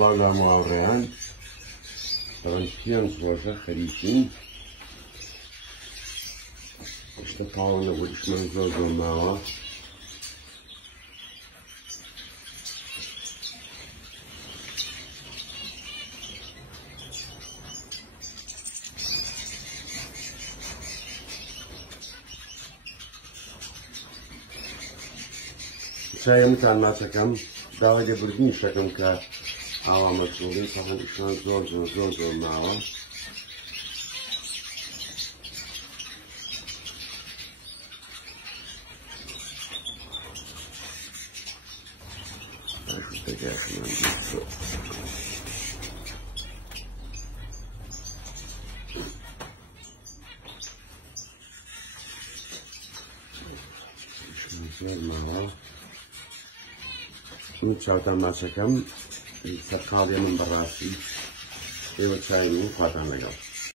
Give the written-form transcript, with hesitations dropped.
سڵاو لە ماوەڕێیان بەڵام پێنج ڕۆژە خەریکین شتە تاوە لە وەریشمان زۆر ماوە شایەنتان ماچەکەم داوای لێبوردنی شەکەم کە ئاوا مەسئوڵین تاقەن ئیشمان زۆر ماوە من چاوتان ماچەکەم سەرقاڵێ من بەڕاستی ئێوە چای من خواتان لەگەڵ